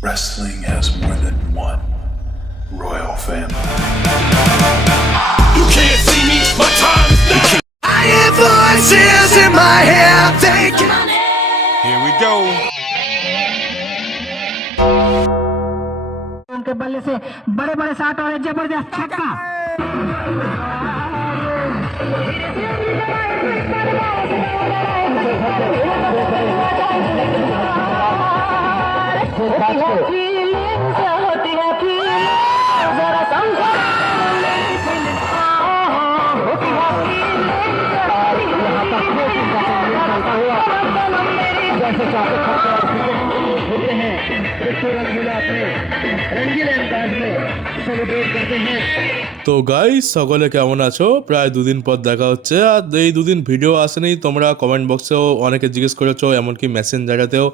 Wrestling has more than one royal family. You can't see me, my time is now. I hear voices in my head thinking. Here we go. उनके बल्ले से बड़े बड़े shot और जबरदस्त छक्का। তো গাইস সকলে কেমন আছো? প্রায় দুদিন পর দেখা হচ্ছে। আর এই দুদিন ভিডিও আসেনি, তোমরা কমেন্ট বক্সেও অনেকে জিজ্ঞেস করেছো, এমনকি মেসেঞ্জারেতেও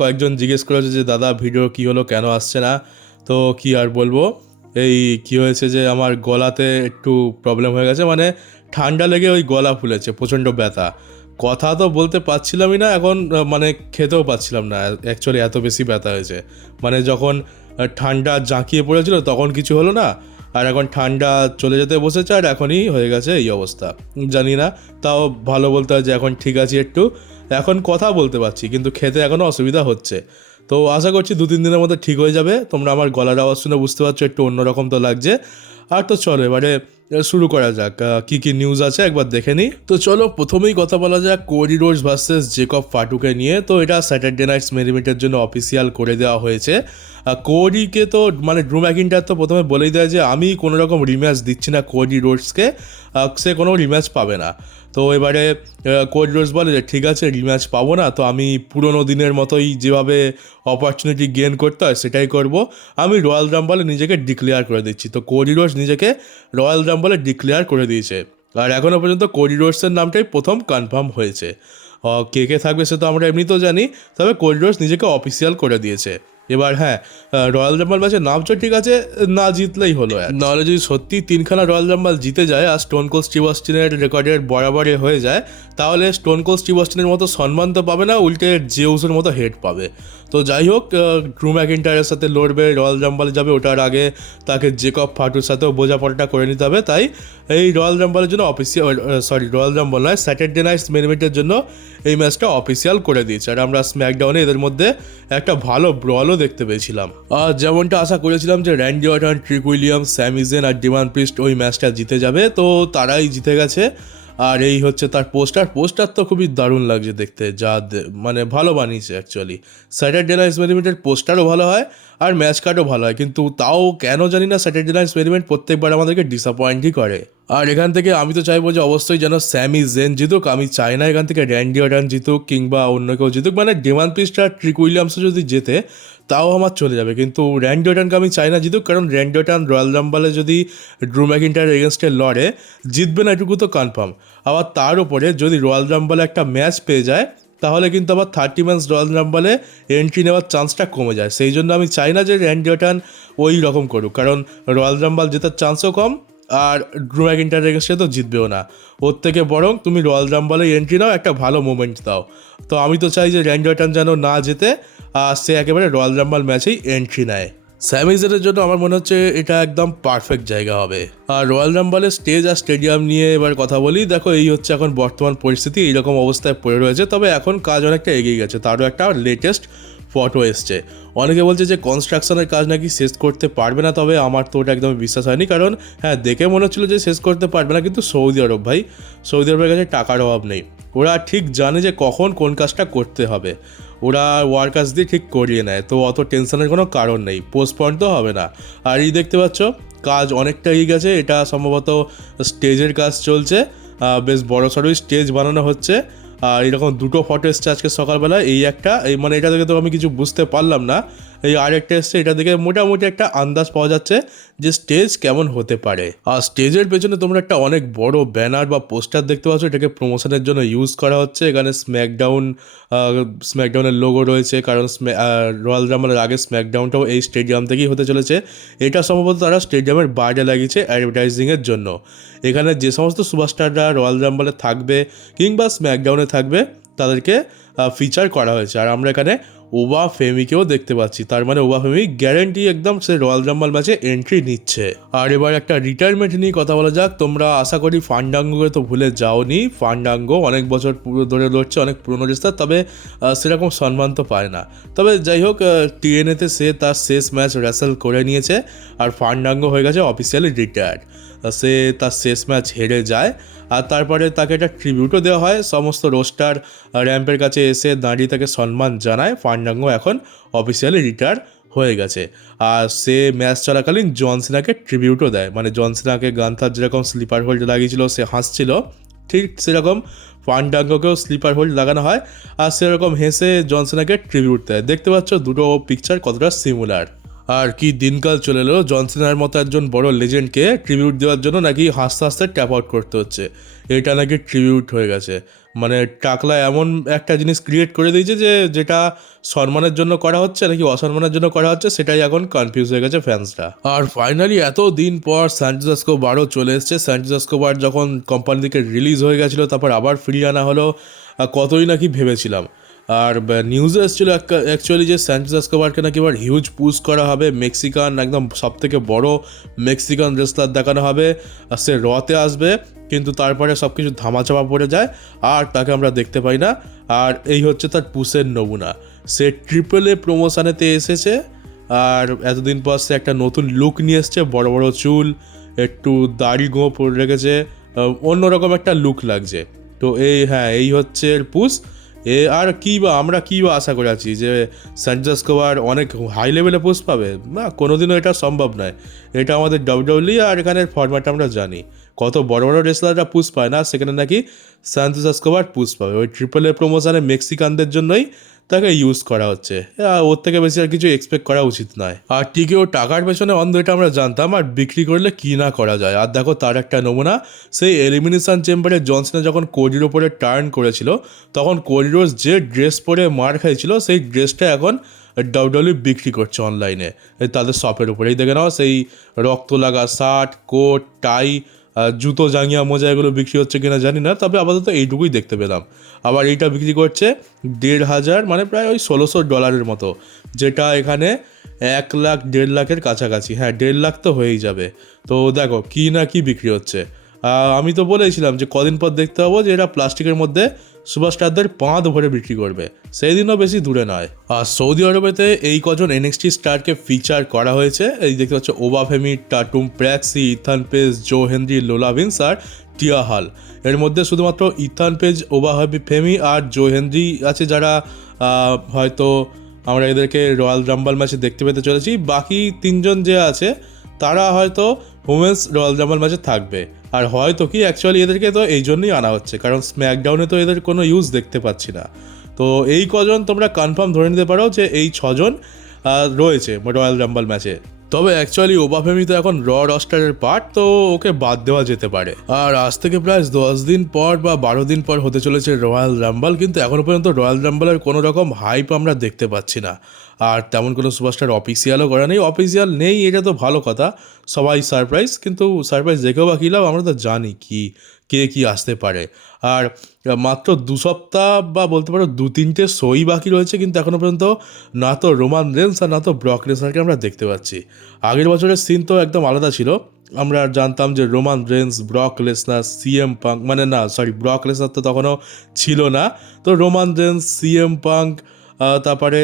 কয়েকজন জিজ্ঞেস করেছো যে দাদা ভিডিও কী হলো, কেন আসছে না। তো কি আর বলবো, এই কি হয়েছে যে আমার গলাতে একটু প্রবলেম হয়ে গেছে, মানে ঠান্ডা লেগে ওই গলা ফুলেছে, প্রচণ্ড ব্যথা। কথা তো বলতে পারছিলামই না এখন, মানে খেতেও পাচ্ছিলাম না, অ্যাকচুয়ালি এত বেশি ব্যথা হয়েছে। মানে যখন ঠান্ডা জাঁকিয়ে পড়েছিল তখন কিছু হলো না, আর এখন ঠান্ডা চলে যেতে বসেছে আর এখনই হয়ে গেছে এই অবস্থা। জানি না, তাও ভালো বলতে হয় যে এখন ঠিক আছি একটু, এখন কথা বলতে পারছি, কিন্তু খেতে এখনও অসুবিধা হচ্ছে। তো আশা করছি 2-3 দিনের মধ্যে ঠিক হয়ে যাবে। তোমরা আমার গলার আওয়াজ শুনে বুঝতে পারছো একটু অন্যরকম তো লাগছে। আর তো চলো এবারে শুরু করা যাক, কী কী নিউজ আছে একবার দেখে নিই। তো চলো প্রথমেই কথা বলা যাক কোডি রোডস ভার্সেস জেকব ফাটুকে নিয়ে। তো এটা স্যাটারডে নাইটস মেন ইভেন্টের জন্য অফিসিয়াল করে দেওয়া হয়েছে। কোডিকে তো মানে ড্রু ম্যাকিন্টায়ার তো প্রথমে বলেই দেয় যে আমি কোনো রকম রিম্যাচ দিচ্ছি না কোডি রোডসকে, সে কোনো রিম্যাচ পাবে না। তো এবারে কোডি রোডস বলে যে ঠিক আছে রিম্যাচ পাবো না, তো আমি পুরোনো দিনের মতোই যেভাবে অপরচুনিটি গেন করতে হয় সেটাই করব, আমি রয়্যাল রাম্বলে নিজেকে ডিক্লেয়ার করে দিচ্ছি। তো কোডি রোডস নিজেকে রয়্যাল রাম্বলে ডিক্লেয়ার করে দিয়েছে, আর এখনও পর্যন্ত কোডি রোডসের নামটাই প্রথম কনফার্ম হয়েছে। কে কে থাকবে সে তো আমরা এমনিতেও জানি, তবে কোডি রোডস নিজেকে অফিসিয়াল করে দিয়েছে। এবার হ্যাঁ, রয়্যাল রাম্বল ম্যাচে নামছো ঠিক আছে, না জিতলেই হলো। নাহলে যদি সত্যি 3খানা রয়্যাল রাম্বল জিতে যায় আর স্টোন কোল্ড স্টিভ অস্টিনের রেকর্ডের বরাবরে হয়ে যায়, তাহলে স্টোন কোল্ড স্টিভ অস্টিনের মতো সম্মান তো পাবে না, উল্টে জেউসের মতো হেড পাবে। তো যাই হোক, ড্রু ম্যাকিন্টায়ারের সাথে লড়বে, রয়্যাল রাম্বলে যাবে, ওটার আগে তাকে জেকব ফাটুর সাথেও বোঝাপড়াটা করে নিতে হবে। তাই এই রয়্যাল রাম্বলের জন্য রয়্যাল রাম্বল নয়, স্যাটারডে নাইটস মেন ইভেন্টের জন্য এই ম্যাচটা অফিসিয়াল করে দিয়েছে। আর আমরা স্ম্যাকডাউনে এদের মধ্যে একটা ভালো ব্রলও দেখতে পেয়েছিলাম। আর যেমনটা আশা করেছিলাম যে Randy Orton, Trick Williams, Sami Zayn আর ডিমান প্রিস্ট ওই ম্যাচটা জিতে যাবে, তো তারাই জিতে গেছে। আর এই হচ্ছে তার পোস্টার তো খুবই দারুণ লাগছে দেখতে, যা মানে ভালো বানিয়েছে অ্যাকচুয়ালি। স্যাটারডে নাইটস মেন ইভেন্টের পোস্টারও ভালো হয় আর ম্যাচ কার্ডও ভালো হয়, কিন্তু তাও কেন জানি না স্যাটারডে নাইটস মেন ইভেন্ট প্রত্যেকবার আমাদেরকে ডিসঅ্যাপয়েন্টই করে। আর এখান থেকে আমি তো চাইবো যে অবশ্যই যেন স্যামি জেন জিতুক, আমি চাই না এখান থেকে র্যান্ডি অর্টন জিতুক কিংবা অন্য কেউ জিতুক। মানে ডিমান প্রিস্ট আর ট্রিক উইলিয়ামসও যদি জেতে তাও আমার চলে যাবে, কিন্তু র্যান্ডি অর্টনকে আমি চাই না জিতুক, কারণ র্যান্ডি অর্টন রয়্যাল রাম্বলে যদি ড্রু ম্যাকিন্টায়ার এগেনস্টে লড়ে জিতবে না এটুকু তো কনফার্ম। আবার তার উপরে যদি রয়্যাল রাম্বলে একটা ম্যাচ পেয়ে যায় তাহলে কিন্তু আবার 30 ম্যাচ রয়্যাল রাম্বলে এন্ট্রি নেওয়ার চান্সটা কমে যায়। সেই জন্য আমি চাই না যে র্যান্ডি অর্টন ওই রকম করুক, কারণ রয়্যাল রাম্বল জেতার চান্সও কম আর ড্রু ম্যাকিন্টায়ার এগেনস্টে তো জিতবেও না। ওর থেকে বরং তুমি রয়্যাল রাম্বলে এন্ট্রি নাও, একটা ভালো মোমেন্ট দাও। তো আমি তো চাই যে র্যান্ডি অর্টন যেন না জেতে আর সে একেবারে রয়্যাল রাম্বল ম্যাচেই এন্ট্রি নেয়। স্যামি জেনের জন্য আমার মনে হচ্ছে এটা একদম পারফেক্ট জায়গা হবে। আর রয়্যাল রাম্বলের স্টেজ আর স্টেডিয়াম নিয়ে এবার কথা বলি। দেখো এই হচ্ছে এখন বর্তমান পরিস্থিতি, এইরকম অবস্থায় পড়ে রয়েছে, তবে এখন কাজ অনেকটা এগিয়ে গেছে। তারও একটা লেটেস্ট ফটো এসছে, অনেকে বলছে যে কনস্ট্রাকশনের কাজ নাকি শেষ করতে পারবে না, তবে আমার তো ওটা একদম বিশ্বাস হয়নি, কারণ হ্যাঁ দেখে মনে হচ্ছিলো যে শেষ করতে পারবে না, কিন্তু সৌদি আরব ভাই, সৌদি আরবের কাছে টাকার অভাব নেই, ওরা ঠিক জানে যে কখন কোন কাজটা করতে হবে, ওরা ওয়ার্কার্স দিয়ে ঠিক করিয়ে নেয়, তো অত টেনশনের কোনো কারণ নেই, পোস্টপন্ড তো হবে না। আর এই দেখতে পাচ্ছ কাজ অনেকটা এগিয়ে গেছে, এটা সম্ভবত স্টেজের কাজ চলছে, বেশ বড় সড়োই স্টেজ বানানো হচ্ছে। আর এরকম দুটো ফটো এসছে আজকে সকালবেলা, এই একটা এই মানে এটা দেখে তো আমি কিছু বুঝতে পারলাম না, এই আরেকটা এসছে, এটা দেখে মোটামুটি একটা আন্দাজ পাওয়া যাচ্ছে যে স্টেজ কেমন হতে পারে। আর স্টেজের পেছনে তোমরা একটা অনেক বড় ব্যানার বা পোস্টার দেখতে পাচ্ছ, এটাকে প্রমোশনের জন্য ইউজ করা হচ্ছে। এখানে স্ম্যাকডাউনের লোগো রয়েছে, কারণ রয়্যাল রাম্বলের আগে স্ম্যাকডাউনটাও এই স্টেডিয়াম থেকেই হতে চলেছে। এটা সম্ভবত তারা স্টেডিয়ামের বাইরে লাগিয়েছে অ্যাডভার্টাইজিংয়ের জন্য। এখানে যে সমস্ত সুপারস্টাররা রয়্যাল রাম্বলে থাকবে কিংবা স্ম্যাকডাউনে থাকবে তাদেরকে ফিচার করা হয়েছে। আর আমরা এখানে ওবা ফেমিকেও দেখতে পাচ্ছি। তার মানে ওবা ফেমি গ্যারেন্টি একদম সে রয়্যাল রাম্বল ম্যাচে এন্ট্রি নিচ্ছে। আর এবার একটা রিটায়ারমেন্ট নিয়ে কথা বলা যাক। তোমরা আশা করি ফান্ডাঙ্গোকে তো ভুলে যাওনি। ফান্ডাঙ্গো অনেক বছর ধরে লড়ছে, অনেক পুরনো রেসলার, তবে সেরকম সম্মান তো পায় না। তবে যাই হোক, টিএনএতে সে তার শেষ ম্যাচ রেসেল করে নিয়েছে আর ফান্ডাঙ্গো হয়ে গেছে অফিসিয়ালি রিটায়ার্ড। সে তার শেষ ম্যাচ হেরে যায় আর তারপরে তাকে একটা ট্রিবিউটও দেওয়া হয়। সমস্ত রোস্টার র্যাম্পের কাছে এসে দাঁড়িয়ে তাকে সম্মান জানায়। ফান্ডাঙ্গো এখন অফিসিয়ালি রিটায়ার হয়ে গেছে। আর সে ম্যাচ চলাকালীন জন সিনাকে ট্রিবিউটও দেয়। মানে জন সিনাকে গান্থার যেরকম স্লিপার হোল্ড লাগিয়েছিল, সে হাসছিল, ঠিক সেরকম ফান্ডাঙ্গোকেও স্লিপার হোল্ড লাগানো হয় আর সেরকম হেসে জন সিনাকে ট্রিবিউট দেয়। দেখতে পাচ্ছ দুটো পিকচার কতটা সিমিলার। আর কি দিনকাল চলে এলো, জন সিনার মতো একজন বড় লেজেন্ডকে ট্রিবিউট দেওয়ার জন্য নাকি হাসতে হাসতে ট্যাপ আউট করতে হচ্ছে। এটা নাকি ট্রিবিউট হয়ে গেছে। মানে টাকলা এমন একটা জিনিস ক্রিয়েট করে দিয়েছে যে যেটা সম্মানের জন্য করা হচ্ছে নাকি অসম্মানের জন্য করা হচ্ছে সেটাই এখন কনফিউজ হয়ে গেছে ফ্যান্সরা। আর ফাইনালি এত দিন পর স্যান্টোস এসকোবারও চলে এসছে। স্যান্টোস এসকোবার যখন কোম্পানি থেকে রিলিজ হয়ে গেছিলো, তারপর আবার ফিরিয়ে আনা হলো, কতই নাকি ভেবেছিলাম। আর নিউজে এসেছিলো অ্যাকচুয়ালি যে স্যান্টোস এসকোবারকে নাকি এবার হিউজ পুশ করা হবে, মেক্সিকান একদম সবথেকে বড় মেক্সিকান রেসলার দেখানো হবে, আর সে রতে আসবে। কিন্তু তারপরে সব কিছু ধামাচাপা পড়ে যায় আর তাকে আমরা দেখতে পাই না। আর এই হচ্ছে তার পুশের নমুনা। সে ট্রিপল এ প্রমোশনেতে এসেছে আর এতদিন পর সে একটা নতুন লুক নিয়ে এসছে, বড় বড় চুল, একটু দাড়ি গোঁ পড়ে রেখেছে, অন্যরকম একটা লুক লাগছে। তো এই হচ্ছে এর পুশ। আর আমরা কী বা আশা করে আছি যে স্যান্টোস এসকোবার অনেক হাই লেভেলে পুশ পাবে? না, কোনোদিনও এটা সম্ভব নয়। এটা আমাদের ডাব্লিউডাব্লিউই আর এখানের ফরম্যাট আমরা জানি। কত বড় বড় রেসলাররা পুশ পায় না, সেখানে নাকি স্যান্টোস এসকোবার পুশ পাবে। ওই ট্রিপল এ প্রমোশনে মেক্সিকানদের জন্যই তাকে ইউজ করা হচ্ছে। ওর থেকে বেশি আর কিছু এক্সপেক্ট করা উচিত নয়। আর ঠিকই ও টাকার পেছনে অন্ধ, এটা আমরা জানতাম। আর বিক্রি করলে কি না করা যায়। আর দেখো তার একটা নমুনা, সেই এলিমিনেশন চেম্বারে জন সিনা যখন কোডির ওপরে টার্ন করেছিল, তখন কোডি রোডস যে ড্রেস পরে মার খাইছিল, সেই ড্রেসটা এখন ডাব্লিউডাব্লিউ বিক্রি করছে অনলাইনে তাদের শপের উপরেই। দেখে নাও, সেই রক্ত লাগা শার্ট, কোট, টাই, জুতো, জাঙ্গিয়া, মোজা এগুলো বিক্রি হচ্ছে কিনা জানি না, তবে আপাতত এইটুকুই দেখতে পেলাম। আবার এইটা বিক্রি করছে 1,500, মানে প্রায় ওই $1,600 মতো, যেটা এখানে 1 লাখ 1.5 লাখের কাছাকাছি। হ্যাঁ, 1.5 লাখ তো হয়েই যাবে। তো দেখো কি না কি বিক্রি হচ্ছে। আমি তো বলেছিলাম যে কদিন পর দেখতে পাবো যে এরা প্লাস্টিকের মধ্যে সুপারস্টারদের পাঁদ ভরে বিক্রি করবে। সেই দিনও বেশি দূরে নয়। আর সৌদি আরবেতে এই কজন এনএক্সটি স্টারকে ফিচার করা হয়েছে। এই দেখতে পাচ্ছ ওবা ফেমি, টাটুম প্র্যাক্সি, ইথান পেজ, জো হেনরি, লোলা ভিন্স আর টিয়া হাল। এর মধ্যে শুধুমাত্র ইথান পেজ, ওবা ফেমি আর জো হেনরি আছে, যারা হয়তো আমরা এদেরকে রয়্যাল রাম্বল ম্যাচে দেখতে পেতে চলেছি। বাকি 3 জন যে আছে তারা হয়তো উমেন্স রয়্যাল রাম্বল ম্যাচে থাকবে। আর হয়তো কি অ্যাকচুয়ালি এদেরকে তো এই জন্যই আনা হচ্ছে, কারণ স্ম্যাকডাউনে তো এদের কোনো ইউজ দেখতে পাচ্ছি না। তো এই কজন তোমরা কনফার্ম ধরে নিতে পারো যে এই 6 জন রয়েছে রয়্যাল রাম্বল ম্যাচে। তবে অ্যাকচুয়ালি ওবা ফেমি তো এখন র রস্টারের পার্ট, তো ওকে বাদ দেওয়া যেতে পারে। আর আজ থেকে প্রায় 10 দিন পর বা 12 দিন পর হতে চলেছে রয়্যাল রাম্বল, কিন্তু এখনও পর্যন্ত রয়্যাল রাম্বলের কোনো রকম হাইপ আমরা দেখতে পাচ্ছি না। আর তেমন কোনো সুপারস্টার অফিসিয়ালও করা নেই। অফিসিয়াল নেই, এটা তো ভালো কথা, সবাই সারপ্রাইজ। কিন্তু সারপ্রাইজ দেখেও বা কী লাভ, আমরা তো জানি কে কি আসতে পারে। আর মাত্র 2 সপ্তাহ বা বলতে পারো 2-3টে শোই বাকি রয়েছে, কিন্তু এখনও পর্যন্ত না তো রোমান রেন্স আর না তো ব্রক লেসনারকে আমরা দেখতে পাচ্ছি। আগের বছরের সিন তো একদম আলাদা ছিল। আমরা জানতাম যে Roman Reigns, Brock Lesnar, CM punk, Brock Lesnar তো তখনও ছিল না। তো রোমান রেন্স, সিএম পাঙ্ক, তারপরে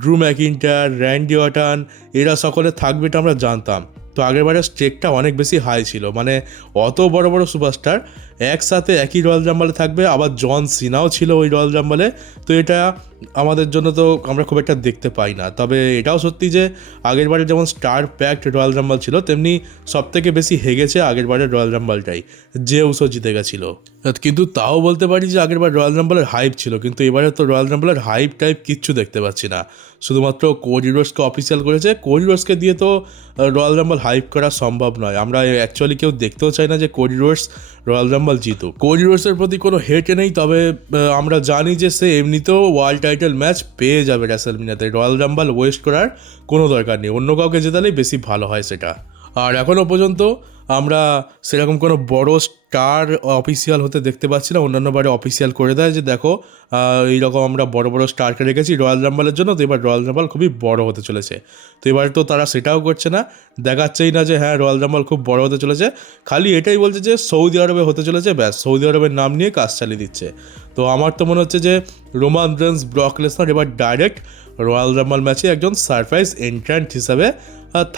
ড্রু ম্যাকিন্টায়ার, র্যান্ডি অর্টন, এরা সকলে থাকবে, এটা আমরা জানতাম। তো আগেরবারের স্টেকটা অনেক বেশি হাই ছিল, মানে অত বড় বড় সুপারস্টার একসাথে একই রয়্যাল রাম্বলে থাকবে। আবার জন সিনাও ছিল ওই রয়্যাল রাম্বলে। তো এটা আমাদের জন্য তো আমরা খুব একটা দেখতে পাই না। তবে এটাও সত্যি যে আগেরবারে যেমন স্টার প্যাকড রয়্যাল রাম্বল ছিল, তেমনি সবথেকে বেশি হেগেছে আগেরবারের রয়্যাল রাম্বলটাই, যে উসো জিতে গেছিলো। কিন্তু তাও বলতে পারি যে আগেরবার রয়্যাল রাম্বলের হাইপ ছিল, কিন্তু এবারে তো রয়্যাল রাম্বলের হাইপ টাইপ কিচ্ছু দেখতে পাচ্ছি না। শুধুমাত্র কোডি রোডসকে অফিসিয়াল করেছে। কোডি রোডসকে দিয়ে তো রয়্যাল রাম্বল হাইপ করা সম্ভব নয়। আমরা অ্যাকচুয়ালি কেউ দেখতেও চাই না যে কোডি রোডস রয়্যাল রাম্বল জিতুক। কোডি রোডসের প্রতি কোনো হেটে নেই, তবে আমরা জানি যে সে এমনিতেও ওয়ার্ল্ড টাইটেল ম্যাচ পেয়ে যাবে রেসলম্যানিয়াতে। রয়্যাল রাম্বল ওয়েস্ট করার কোনো দরকার নেই, অন্য কাউকে জেতালেই বেশি ভালো হয় সেটা। আর এখনও পর্যন্ত আমরা সেরকম কোনো বড় স্টার অফিসিয়াল হতে দেখতে পাচ্ছি না। অন্যান্য বারে অফিসিয়াল করে দেয় যে দেখো এইরকম আমরা বড় বড় স্টারকে রেখেছি রয়্যাল রাম্বলের জন্য, তো এবার রয়্যাল রাম্বল খুবই বড় হতে চলেছে। তো এবার তো তারা সেটাও করছে না, দেখাচ্ছেই না যে হ্যাঁ রয়্যাল রাম্বল খুব বড় হতে চলেছে, খালি এটাই বলছে যে সৌদি আরবে হতে চলেছে, ব্যাস সৌদি আরবের নাম নিয়ে কাজ চালিয়ে দিচ্ছে। তো আমার তো মনে হচ্ছে যে রোমান রেন্স, ব্রক লেসনার এবার ডাইরেক্ট রয়্যাল রাম্বল ম্যাচে একজন সারপ্রাইজ এন্ট্রান্ট হিসাবে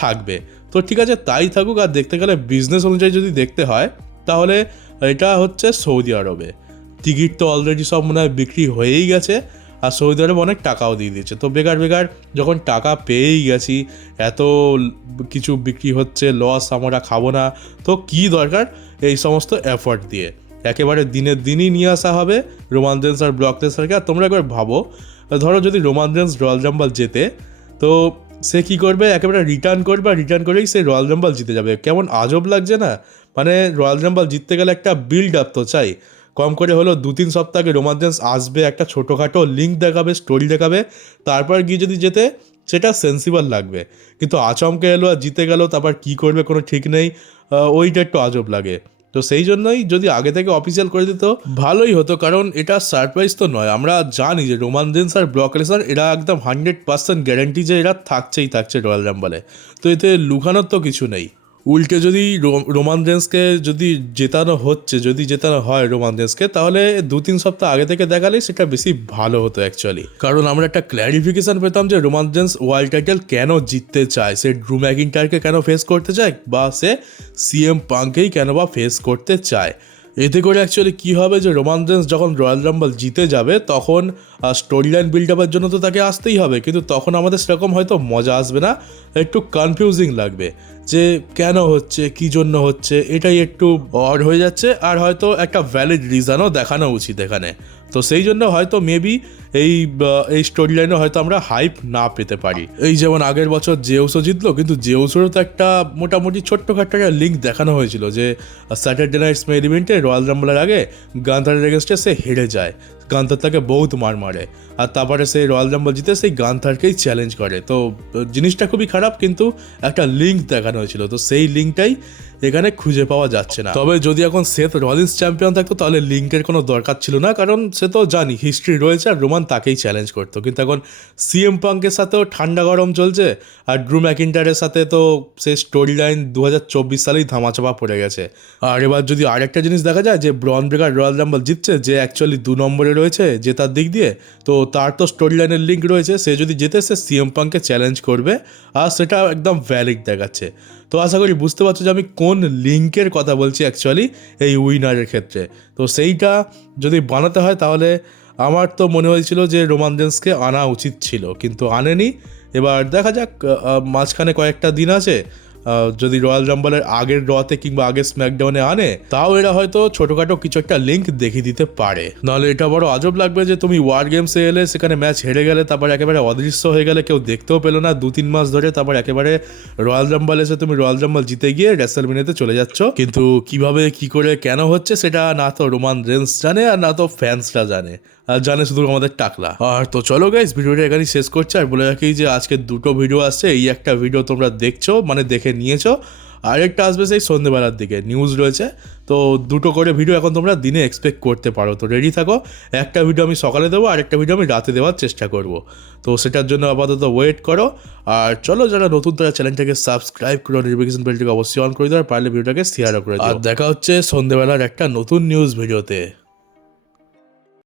থাকবে। তো ঠিক আছে, তাই থাকুক। আর দেখতে গেলে বিজনেস অনুযায়ী যদি দেখতে হয় তাহলে এটা হচ্ছে সৌদি আরবে। টিকিট তো অলরেডি সব মনে হয় বিক্রি হয়েই গেছে, আর সৌদি আরব অনেক টাকাও দিয়ে দিয়েছে। তো বেকার যখন টাকা পেয়েই গেছি, এত কিছু বিক্রি হচ্ছে, লস আমরা খাবো না, তো কি দরকার এই সমস্ত এফর্ট দিয়ে। একেবারে দিনের দিনই নিয়ে আসা হবে রোমান রেন্স আর ব্রক লেসনারকে। আর তোমরা একবার ভাবো, ধরো যদি রোমান রেন্স রয়্যাল রাম্বল জেতে, তো সে কী করবে, একেবারে রিটার্ন করবে, আর রিটার্ন করেই সে রয়্যাল রাম্বল জিতে যাবে। কেমন আজব লাগছে না? মানে রয়্যাল রাম্বল জিততে গেলে একটা বিল্ড আপ তো চাই, কম করে হলো 2-3 সপ্তাহ আগে রোমান রেন্স আসবে, একটা ছোটোখাটো লিঙ্ক দেখাবে, স্টোরি দেখাবে, তারপর গিয়ে যদি যেতে সেটা সেন্সিবল লাগবে। কিন্তু আচমকে এলো আর জিতে গেল, তারপর কী করবে কোনো ঠিক নেই, ওইটা একটু আজব লাগে। তো সেই জন্যই যদি আগে থেকে অফিসিয়াল করে দিত ভালোই হতো, কারণ এটা সারপ্রাইজ তো নয়। আমরা জানি যে রোমান রেন্স আর ব্রক লেসনার এরা একদম 100% গ্যারান্টি যে এরা থাকছে রয়্যাল রাম্বলে। তো এতে লুকানোর তো কিছু নেই। উল্টে যদি রোমান রেন্সকে যদি জেতানো হয় রোমান রেন্সকে, তাহলে 2-3 সপ্তাহ আগে থেকে দেখালে সেটা বেশি ভালো হতো অ্যাকচুয়ালি। কারণ আমরা একটা ক্ল্যারিফিকেশান পেতাম যে রোমান রেন্স ওয়ার্ল্ড টাইটেল কেন জিততে চায়, সে ড্রু ম্যাকিন্টায়ারকে কেন ফেস করতে চায়, বা সে সিএম পাঙ্ককেই কেন বা ফেস করতে চায়। এতে করে অ্যাকচুয়ালি কী হবে যে রোমান রেন্স যখন রয়্যাল রাম্বল জিতে যাবে, তখন স্টোরি লাইন বিল্ড আপের জন্য তো তাকে আসতেই হবে, কিন্তু তখন আমাদের সেরকম হয়তো মজা আসবে না, একটু কনফিউজিং লাগবে যে কেন হচ্ছে, কী জন্য হচ্ছে, এটাই একটু অড হয়ে যাচ্ছে। আর হয়তো একটা ভ্যালিড রিজনও দেখানো উচিত এখানে। তো সেই জন্য হয়তো মেবি এই স্টোরি লাইনে হয়তো আমরা হাইপ না পেতে পারি। এই যেমন আগের বছর জেউসও জিতলো, কিন্তু জেউসেরও তো একটা মোটামুটি ছোট্টখাট্ট একটা লিঙ্ক দেখানো হয়েছিল যে স্যাটারডে নাইট মেইন ইভেন্টে রয়্যাল রাম্বলের আগে গান্থারের এগেনস্টে সে হেরে যায়, গান্থার তাকে বহুত মারে, আর তারপরে সেই রয়্যাল রাম্বল জিতে সেই গান্থারকেই চ্যালেঞ্জ করে। তো জিনিসটা খুবই খারাপ, কিন্তু একটা লিঙ্ক দেখানো হয়েছিল, তো সেই লিঙ্কটাই এখানে খুঁজে পাওয়া যাচ্ছে না। তবে যদি এখন সেথ রলিন্স চ্যাম্পিয়ন থাকতো তাহলে লিঙ্কের কোনো দরকার ছিল না, কারণ সে তো জানি হিস্ট্রি রয়েছে আর রোমান তাকেই চ্যালেঞ্জ করতো। কিন্তু এখন সিএম পাঙ্কের সাথেও ঠান্ডা গরম চলছে, আর ড্রু ম্যাকিন্টায়ারের সাথে তো সেই স্টোরি লাইন 2024 সালেই ধামাচাপা পড়ে গেছে। আর এবার যদি আরেকটা জিনিস দেখা যায় যে ব্রন ব্রেকার রয়্যাল রাম্বল জিতছে, যে অ্যাকচুয়ালি 2 নম্বরে রয়েছে জেতার দিক দিয়ে, তো তার তো স্টোরি লাইনের লিঙ্ক রয়েছে, সে যদি জেতে সে সিএম পাঙ্ককে চ্যালেঞ্জ করবে, আর সেটা একদম ভ্যালিড দেখাচ্ছে। তো আশা করি বুঝতে পারছো যে আমি কোন লিঙ্কের কথা বলছি অ্যাকচুয়ালি এই উইনারের ক্ষেত্রে। তো সেইটা যদি বানাতে হয় তাহলে আমার তো মনে হয়েছিল যে রোমান রেন্সকে আনা উচিত ছিল, কিন্তু আনেনি। এবার দেখা যাক, মাঝখানে কয়েকটা দিন আছে, যদি রয়্যাল রাম্বলের আগের রতে কিংবা আগের স্ম্যাকডাউনে আনে, তাও এরা হয়তো ছোটোখাটো কিছু একটা লিঙ্ক দেখিয়ে দিতে পারে। নাহলে এটা বড় আজব লাগবে যে তুমি ওয়ার গেমসে এলে, সেখানে ম্যাচ হেরে গেলে, তারপর একেবারে অদৃশ্য হয়ে গেলে, কেউ দেখতেও পেলো না 2-3 মাস ধরে, তারপর একেবারে রয়্যাল রাম্বল এসে তুমি রয়্যাল রাম্বল জিতে গিয়ে রেসলমেনিয়াতে চলে যাচ্ছ। কিন্তু কিভাবে কি করে কেন হচ্ছে সেটা না তো রোমান রেন্স জানে, আর না তো ফ্যান্সরা জানে, আর জানে শুধু আমাদের টাকলা। আর তো চলো গাইস, ভিডিওটা এখানেই শেষ করছে। আর বলে রাখি যে আজকে 2টো ভিডিও আসছে, এই একটা ভিডিও তোমরা দেখছো, মানে দেখে নিয়েছো, আরেকটা আসবে সেই সন্ধ্যেবেলার দিকে, নিউজ রয়েছে। তো 2টো করে ভিডিও এখন তোমরা দিনে এক্সপেক্ট করতে পারো। তো রেডি থাকো, একটা ভিডিও আমি সকালে দেবো, আর একটা ভিডিও আমি রাতে দেওয়ার চেষ্টা করব। তো সেটার জন্য আপাতত ওয়েট করো। আর চলো, যারা নতুন তারা চ্যানেলটাকে সাবস্ক্রাইব করো, নোটিফিকেশন বেলটাকে অবশ্যই অন করে দাও, আর পারলে ভিডিওটাকে শেয়ারও করে দাও। আর দেখা হচ্ছে সন্ধ্যেবেলার একটা নতুন নিউজ ভিডিওতে।